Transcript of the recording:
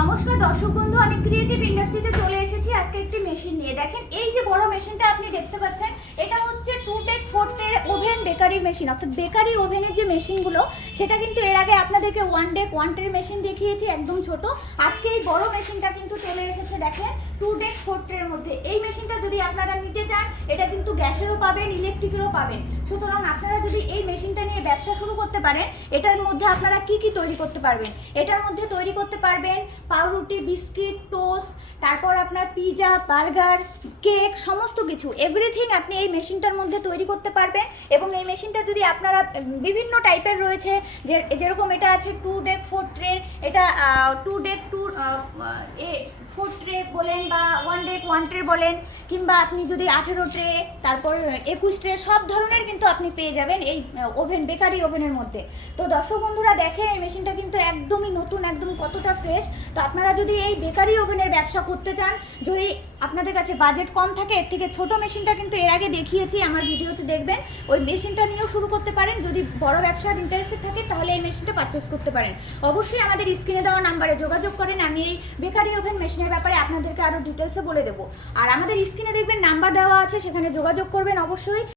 নমস্কার দর্শক বন্ধু, আমি ক্রিয়েটিভ ইন্ডাস্ট্রিতে চলে এসেছি আজকে একটি মেশিন নিয়ে। দেখেন এই যে বড় মেশিনটা আপনি দেখতে পাচ্ছেন, এটা হচ্ছে 2টেক 4টের ওভেন বেকারি মেশিন, অর্থাৎ বেকারি ওভেনের যে মেশিনগুলো সেটা কিন্তু এর আগে আপনাদেরকে 1ডেক 1টের মেশিন দেখিয়েছি একদম ছোট। আজকে এই বড় মেশিনটা কিন্তু চলে এসেছে দেখেন 2ডেক 4টের মধ্যে। এই মেশিনটা যদি আপনারা নিতে চান এটা কিন্তু গ্যাসেরও পাবেন, ইলেকট্রিকেরও পাবেন। সুতরাং আপনারা যদি এই মেশিনটা নিয়ে ব্যবসা শুরু করতে পারেন, এটার মধ্যে আপনারা কি কি তৈরি করতে পারবেন? এটার মধ্যে তৈরি করতে পারবেন পাউরুটি, বিস্কিট, টোস্ট, তারপর আপনার পিৎজা, বার্গার, কেক, সমস্ত কিছু এভরিথিং আপনি এই মেশিনটার মধ্যে তৈরি করতে পারবেন। এবং এই মেশিনটা যদি আপনারা বিভিন্ন টাইপের রয়েছে, যেরকম এটা আছে 2ডেক 4ট্রের, এটা 2ডেক 4ট্রে বলেন বা 1ডেক 1ট্রে বলেন, কিংবা আপনি যদি 18ট্রে, তারপর 21ট্রে, সব ধরনের কিন্তু আপনি পেয়ে যাবেন এই ওভেন, বেকারি ওভেনের মধ্যে। তো দর্শক বন্ধুরা দেখেন এই মেশিনটা কিন্তু একদমই নতুন, একদম কতটা ফ্রেশ। তো আপনারা যদি এই বেকারি ওভেনের ব্যবসা করতে চান, যদি আপনাদের কাছে বাজেট কম থাকে, এর থেকে ছোট মেশিনটা কিন্তু এর আগে দেখিয়েছি আমার ভিডিওতে, দেখবেন ওই মেশিনটা নিয়েও শুরু করতে পারেন। যদি বড় ব্যবসার ইন্টারেস্টেড থাকে তাহলে এই মেশিনটা পারচেস করতে পারেন। অবশ্যই আমাদের স্ক্রিনে দেওয়া নাম্বারে যোগাযোগ করেন, আমি এই বেকারি ওভেন মেশিনের ব্যাপারে আপনাদেরকে আরও ডিটেলসে বলে দেবো। আর আমাদের স্ক্রিনে দেখবেন নাম্বার দেওয়া আছে, সেখানে যোগাযোগ করবেন অবশ্যই।